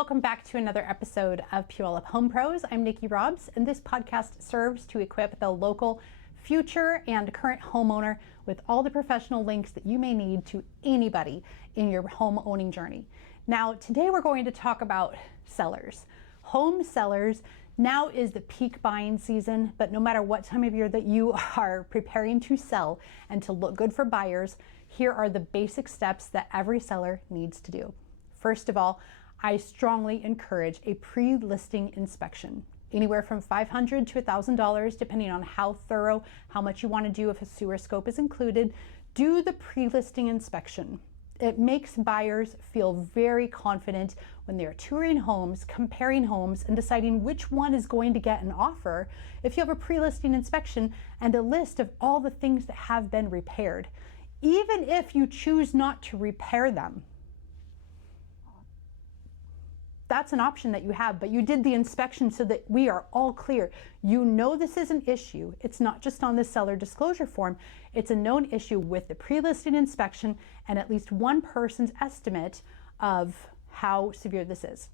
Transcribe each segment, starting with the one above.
Welcome back to another episode of Puyallup Home Pros. I'm Nikki Robbs, and this podcast serves to equip the local, future, and current homeowner with all the professional links that you may need to anybody in your home owning journey. Now, today we're going to talk about sellers. Home sellers. Now is the peak buying season, but no matter what time of year that you are preparing to sell and to look good for buyers, here are the basic steps that every seller needs to do. First of all, I strongly encourage a pre-listing inspection, anywhere from $500 to $1,000, depending on how thorough, how much you want to do, if a sewer scope is included. Do the pre-listing inspection. It makes buyers feel very confident when they're touring homes, comparing homes, and deciding which one is going to get an offer if you have a pre-listing inspection and a list of all the things that have been repaired, even if you choose not to repair them. That's an option that you have, but you did the inspection so that we are all clear. You know this is an issue. It's not just on the seller disclosure form. It's a known issue with the pre-listing inspection and at least one person's estimate of how severe this is.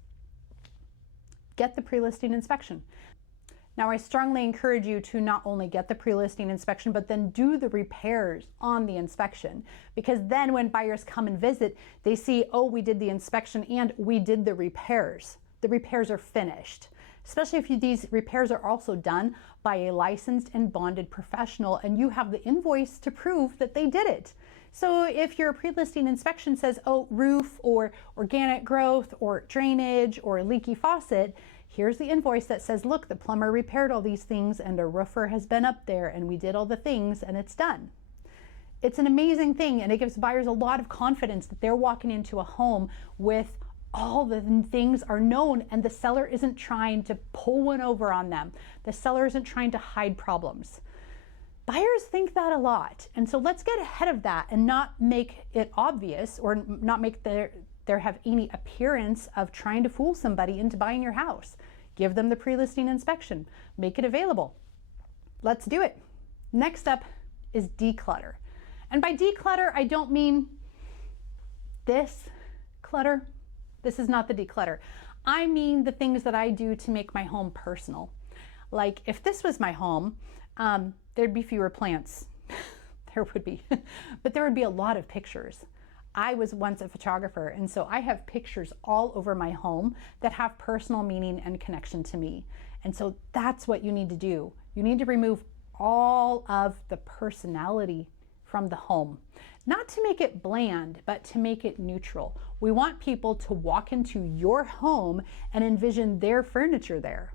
Get the pre-listing inspection. Now, I strongly encourage you to not only get the pre-listing inspection, but then do the repairs on the inspection. Because then when buyers come and visit, they see, oh, we did the inspection and we did the repairs. The repairs are finished. Especially if these repairs are also done by a licensed and bonded professional and you have the invoice to prove that they did it. So if your pre-listing inspection says, oh, roof or organic growth or drainage or a leaky faucet, here's the invoice that says, look, the plumber repaired all these things and a roofer has been up there and we did all the things and it's done. It's an amazing thing, and it gives buyers a lot of confidence that they're walking into a home with all the things are known and the seller isn't trying to pull one over on them. The seller isn't trying to hide problems. Buyers think that a lot. And so let's get ahead of that and not make it obvious or not make there have any appearance of trying to fool somebody into buying your house. Give them the pre-listing inspection. Make it available. Let's do it. Next up is declutter. And by declutter, I don't mean this clutter. This is not the declutter. I mean the things that I do to make my home personal. Like if this was my home, there'd be fewer plants. There would be, but there would be a lot of pictures. I was once a photographer, and so I have pictures all over my home that have personal meaning and connection to me. And so that's what you need to do. You need to remove all of the personality from the home, not to make it bland, but to make it neutral. We want people to walk into your home and envision their furniture there.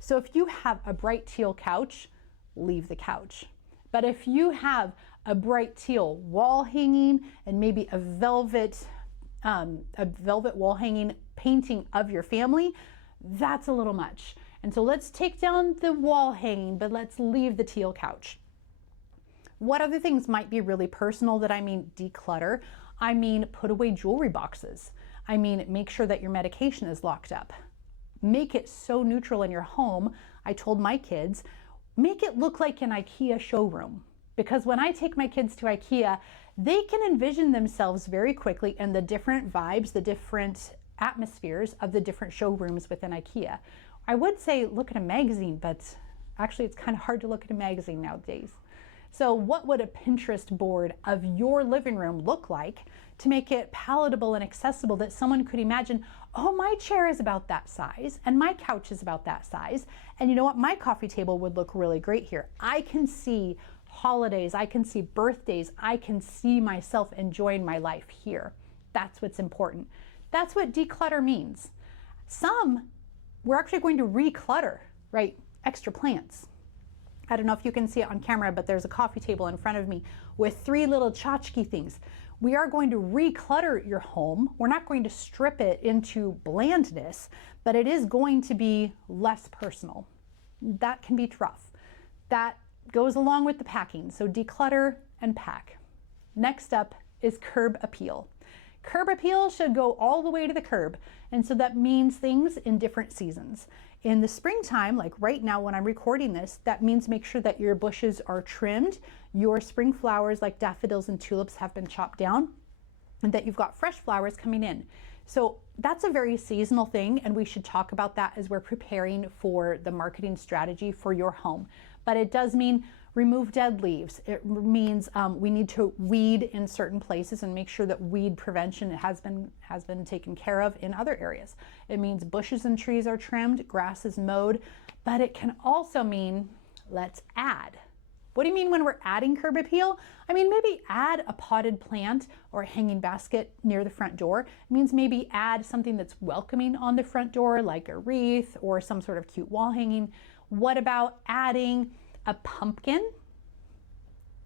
So if you have a bright teal couch, leave the couch. But if you have a bright teal wall hanging and maybe a velvet wall hanging painting of your family, that's a little much. And so let's take down the wall hanging, but let's leave the teal couch. What other things might be really personal that I mean declutter? I mean put away jewelry boxes. I mean make sure that your medication is locked up. Make it so neutral in your home. I told my kids, make it look like an IKEA showroom. Because when I take my kids to IKEA, they can envision themselves very quickly in the different vibes, the different atmospheres of the different showrooms within IKEA. I would say look at a magazine, but actually it's kind of hard to look at a magazine nowadays. So what would a Pinterest board of your living room look like to make it palatable and accessible that someone could imagine, oh, my chair is about that size and my couch is about that size. And you know what? My coffee table would look really great here. I can see holidays, I can see birthdays, I can see myself enjoying my life here. That's what's important. That's what declutter means. Some, we're actually going to reclutter, right? Extra plants. I don't know if you can see it on camera, but there's a coffee table in front of me with 3 little tchotchke things. We are going to reclutter your home. We're not going to strip it into blandness, but it is going to be less personal. That can be rough. That goes along with the packing. So declutter and pack. Next up is curb appeal. Curb appeal should go all the way to the curb. And so that means things in different seasons. In the springtime, like right now when I'm recording this, that means make sure that your bushes are trimmed, your spring flowers like daffodils and tulips have been chopped down, and that you've got fresh flowers coming in. So that's a very seasonal thing, and we should talk about that as we're preparing for the marketing strategy for your home. But it does mean remove dead leaves. It means we need to weed in certain places and make sure that weed prevention has been taken care of in other areas. It means bushes and trees are trimmed, grass is mowed, but it can also mean let's add. What do you mean when we're adding curb appeal? I mean, maybe add a potted plant or a hanging basket near the front door. It means maybe add something that's welcoming on the front door, like a wreath or some sort of cute wall hanging. What about adding a pumpkin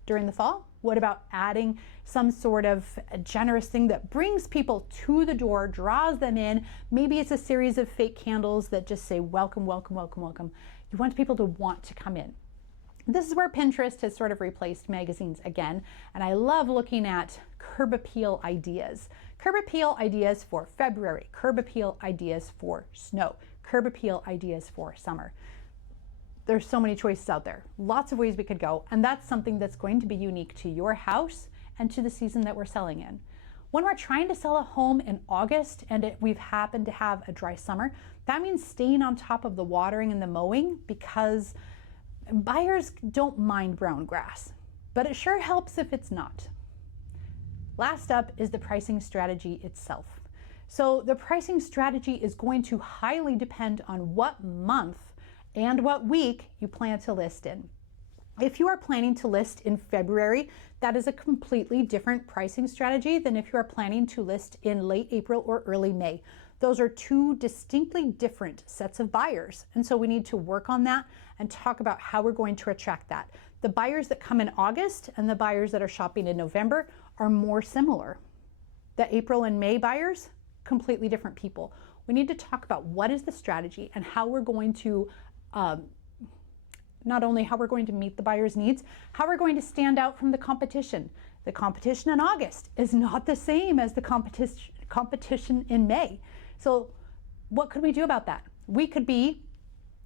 during the fall? What about adding some sort of a generous thing that brings people to the door, draws them in? Maybe it's a series of fake candles that just say, welcome, welcome, welcome, welcome. You want people to want to come in. This is where Pinterest has sort of replaced magazines again, and I love looking at curb appeal ideas. Curb appeal ideas for February, curb appeal ideas for snow, curb appeal ideas for summer. There's so many choices out there, lots of ways we could go, and that's something that's going to be unique to your house and to the season that we're selling in. When we're trying to sell a home in August and we've happened to have a dry summer, that means staying on top of the watering and the mowing, because buyers don't mind brown grass, but it sure helps if it's not. Last up is the pricing strategy itself. So the pricing strategy is going to highly depend on what month and what week you plan to list in. If you are planning to list in February, that is a completely different pricing strategy than if you are planning to list in late April or early May. Those are two distinctly different sets of buyers. And so we need to work on that and talk about how we're going to attract that. The buyers that come in August and the buyers that are shopping in November are more similar. The April and May buyers, completely different people. We need to talk about what is the strategy and how we're going to, not only how we're going to meet the buyer's needs, how we're going to stand out from the competition. The competition in August is not the same as the competition in May. So what could we do about that? We could be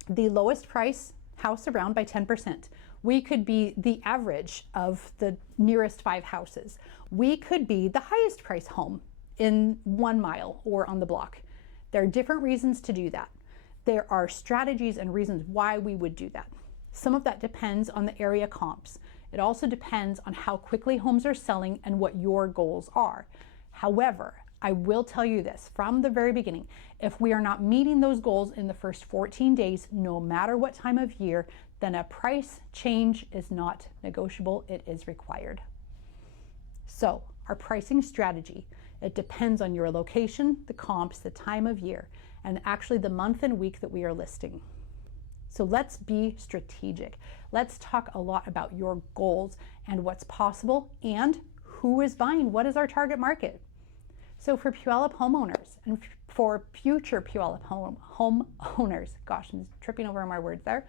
the lowest price house around by 10%. We could be the average of the nearest 5 houses. We could be the highest price home in 1 mile or on the block. There are different reasons to do that. There are strategies and reasons why we would do that. Some of that depends on the area comps. It also depends on how quickly homes are selling and what your goals are. However, I will tell you this from the very beginning, if we are not meeting those goals in the first 14 days, no matter what time of year, then a price change is not negotiable, it is required. So our pricing strategy, it depends on your location, the comps, the time of year, and actually the month and week that we are listing. So let's be strategic. Let's talk a lot about your goals and what's possible and who is buying, what is our target market. So for Puyallup homeowners and for future Puyallup homeowners, gosh, I'm tripping over my words there.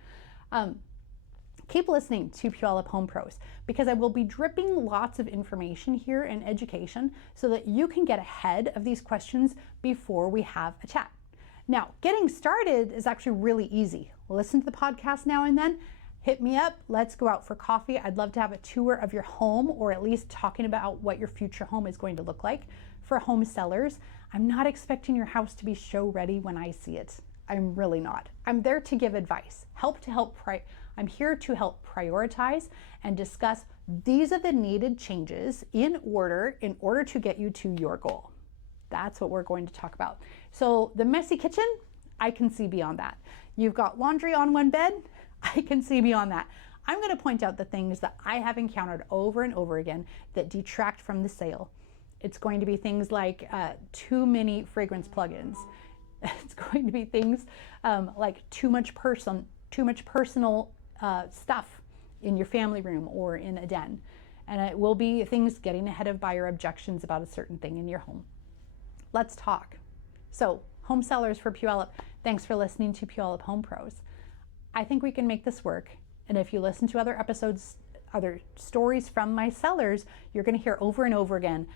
Keep listening to Puyallup Home Pros, because I will be dripping lots of information here and education so that you can get ahead of these questions before we have a chat. Now, getting started is actually really easy. Listen to the podcast now and then. Hit me up. Let's go out for coffee. I'd love to have a tour of your home, or at least talking about what your future home is going to look like. For home sellers, I'm not expecting your house to be show ready when I see it. I'm really not. I'm there to give advice, I'm here to help prioritize and discuss these are the needed changes in order to get you to your goal. That's what we're going to talk about. So the messy kitchen, I can see beyond that. You've got laundry on one bed, I can see beyond that. I'm going to point out the things that I have encountered over and over again that detract from the sale. It's going to be things like too many fragrance plugins. It's going to be things like too much personal stuff in your family room or in a den. And it will be things getting ahead of buyer objections about a certain thing in your home. Let's talk. So, home sellers for Puyallup, thanks for listening to Puyallup Home Pros. I think we can make this work. And if you listen to other episodes, other stories from my sellers, you're going to hear over and over again,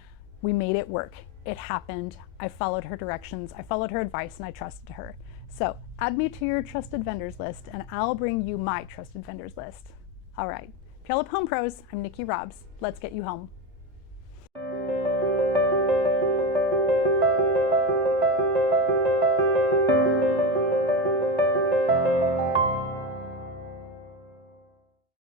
we made it work. It happened. I followed her directions. I followed her advice and I trusted her. So add me to your trusted vendors list and I'll bring you my trusted vendors list. All right. Puyallup Home Pros, I'm Nikki Robbs. Let's get you home.